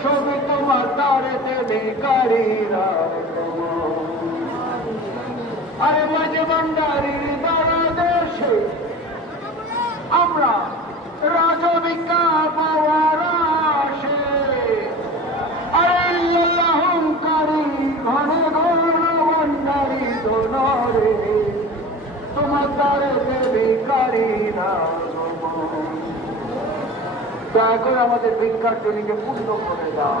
সবে তোমার দ্বারেতে ভিখারিরা আরে মাঝে ভান্ডারির দ্বারা দেশে আমরা রাজভিক্ষা পাওয়ার আসে আরে অহংকারী ঘরে ঘর ভান্ডারি ধরে তোমার দ্বারেতে ভিখারিরা দয়া করে আমাদের ভিক্ষার জনিকে পূর্ণ করে দাও।